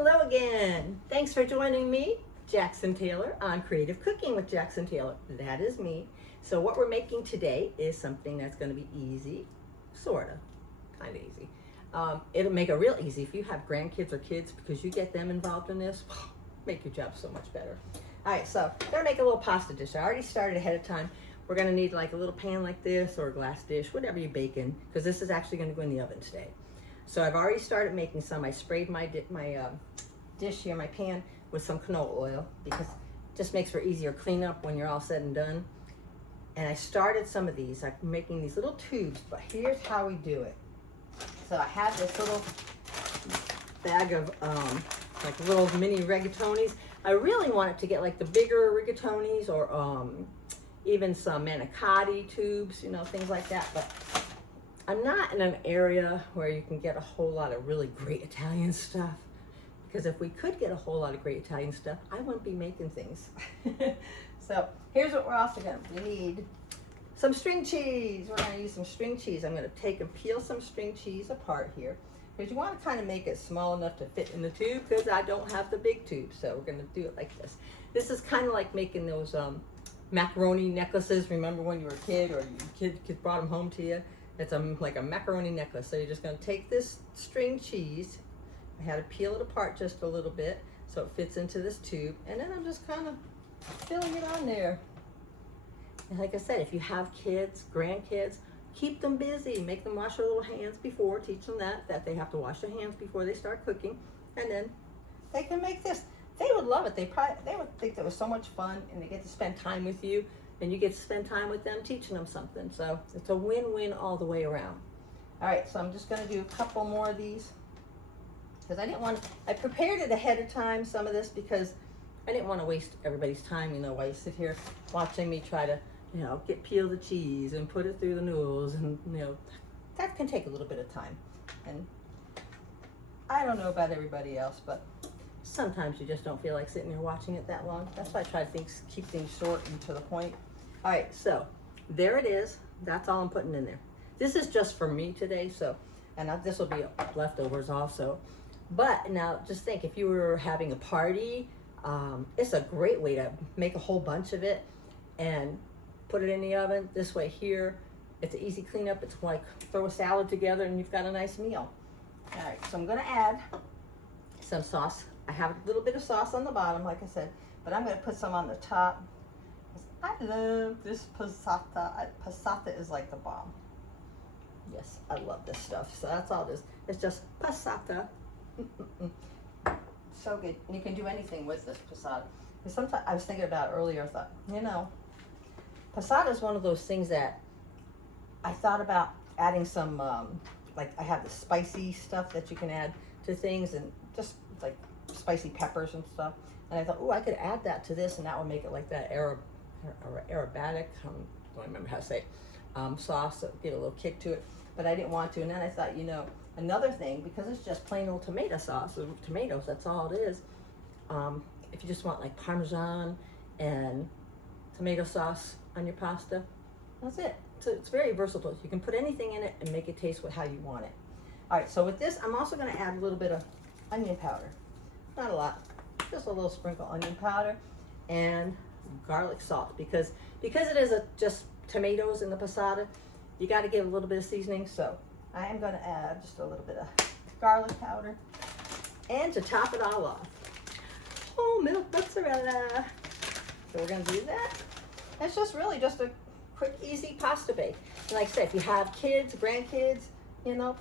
Hello again. Thanks for joining me, Jackson Taylor, on Creative Cooking with Jackson Taylor. That is me. So what we're making today is something that's going to be easy, sort of, kind of easy. It'll make it real easy if you have grandkids or kids, because you get them involved in this, make your job so much better. All right, so I'm going to make a little pasta dish. I already started ahead of time. We're going to need like a little pan like this or a glass dish, whatever you bake in, because this is actually going to go in the oven today. So I've already started making some. I sprayed my dish here, my pan, with some canola oil because it just makes for easier cleanup when you're all said and done. And I started some of these. I'm making these little tubes, but here's how we do it. So I have this little bag of like little mini rigatonis. I really wanted to get like the bigger rigatonis or even some manicotti tubes, you know, things like that. But I'm not in an area where you can get a whole lot of really great Italian stuff, because if we could get a whole lot of great Italian stuff, I wouldn't be making things. So here's what we're also going to need. Some string cheese. We're going to use some string cheese. I'm going to take and peel some string cheese apart here, because you want to kind of make it small enough to fit in the tube, because I don't have the big tube. So we're going to do it like this. This is kind of like making those macaroni necklaces. Remember when you were a kid, or your kid brought them home to you? It's like a macaroni necklace. So you're just going to take this string cheese. I had to peel it apart just a little bit so it fits into this tube. And then I'm just kind of filling it on there. And like I said, if you have kids, grandkids, keep them busy. Make them wash their little hands before. Teach them that they have to wash their hands before they start cooking. And then they can make this. They would love it. They would think that was so much fun, and they get to spend time with you. And you get to spend time with them teaching them something. So it's a win-win all the way around. All right, so I'm just going to do a couple more of these, because I prepared it ahead of time, some of this, because I didn't want to waste everybody's time, you know, while you sit here watching me try to, you know, peel the cheese and put it through the noodles, and, you know, that can take a little bit of time. And I don't know about everybody else, but sometimes you just don't feel like sitting there watching it that long. That's why I try to keep things short and to the point. All right, so there it is. That's all I'm putting in there. This is just for me today, so, and this will be leftovers also. But now just think, if you were having a party, it's a great way to make a whole bunch of it and put it in the oven. This way here, it's an easy cleanup. It's like throw a salad together and you've got a nice meal. All right, so I'm gonna add some sauce. I have a little bit of sauce on the bottom, like I said, but I'm going to put some on the top. I love this passata. Passata is like the bomb. Yes, I love this stuff. So that's all it is. It's just passata. So good. And you can do anything with this passata. And sometimes I was thinking about it earlier. I thought, you know, passata is one of those things that I thought about adding some, like I have the spicy stuff that you can add to things, and just like spicy peppers and stuff. And I thought, oh, I could add that to this, and that would make it like that Arabic, don't remember how to say it, sauce, so get a little kick to it. But I didn't want to. And then I thought, you know, another thing, because it's just plain old tomato sauce with tomatoes, that's all it is. If you just want like Parmesan and tomato sauce on your pasta, that's it. So it's very versatile. You can put anything in it and make it taste how you want it. All right, so with this, I'm also going to add a little bit of onion powder. Not a lot, just a little sprinkle of onion powder and garlic salt, because it is just tomatoes in the passata, you got to give a little bit of seasoning. So I am going to add just a little bit of garlic powder, and to top it all off, whole milk mozzarella. So we're going to do that. It's just really just a quick, easy pasta bake. And like I said, if you have kids, grandkids, you know,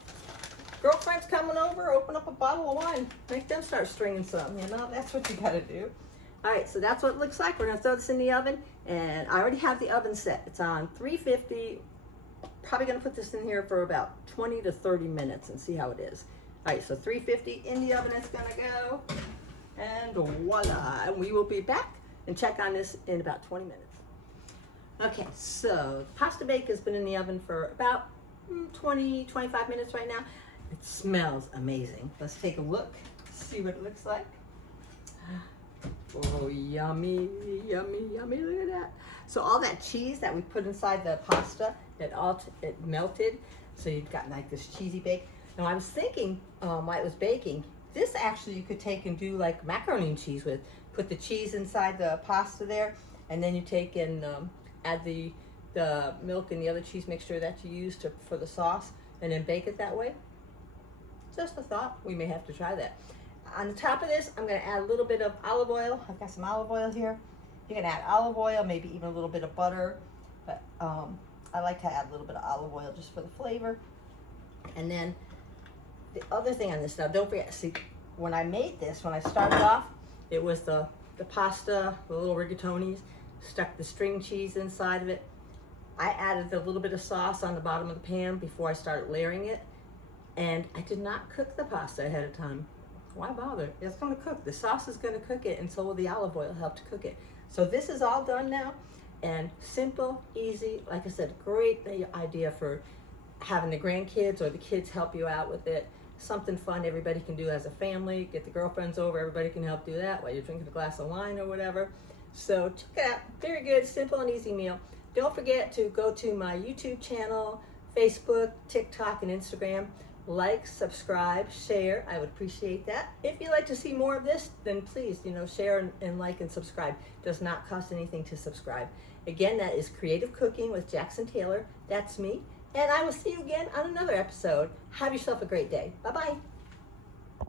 girlfriend's coming over, open up a bottle of wine, make them start stringing some, you know, that's what you gotta do. All right, so that's what it looks like. We're gonna throw this in the oven, and I already have the oven set. It's on 350. Probably gonna put this in here for about 20 to 30 minutes and see how it is. All right, so 350 in the oven it's gonna go, and voila, and we will be back and check on this in about 20 minutes. Okay, so the pasta bake has been in the oven for about 20, 25 minutes right now. It smells amazing. Let's take a look, see what it looks like. Oh, yummy, yummy, yummy, look at that. So all that cheese that we put inside the pasta, it melted. So you've got like this cheesy bake. Now I was thinking while it was baking, this actually you could take and do like macaroni and cheese with. Put the cheese inside the pasta there, and then you take and add the milk and the other cheese mixture that you use for the sauce, and then bake it that way. Just a thought. We may have to try that. On the top of this, I'm going to add a little bit of olive oil. I've got some olive oil here. You can add olive oil, maybe even a little bit of butter, but I like to add a little bit of olive oil just for the flavor. And then the other thing on this, now don't forget, see, when I made this, when I started off, it was the pasta, the little rigatonis, stuck the string cheese inside of it. I added a little bit of sauce on the bottom of the pan before I started layering it. And I did not cook the pasta ahead of time. Why bother? It's going to cook. The sauce is going to cook it, and so will the olive oil help to cook it. So this is all done now, and simple, easy. Like I said, great idea for having the grandkids or the kids help you out with it. Something fun everybody can do as a family. Get the girlfriends over. Everybody can help do that while you're drinking a glass of wine or whatever. So check it out. Very good, simple and easy meal. Don't forget to go to my YouTube channel, Facebook, TikTok, and Instagram. Like, subscribe, share. I would appreciate that. If you'd like to see more of this, then please, share and like and subscribe. Does not cost anything to subscribe. Again, that is Creative Cooking with Jackson Taylor. That's me. And I will see you again on another episode. Have yourself a great day. Bye-bye.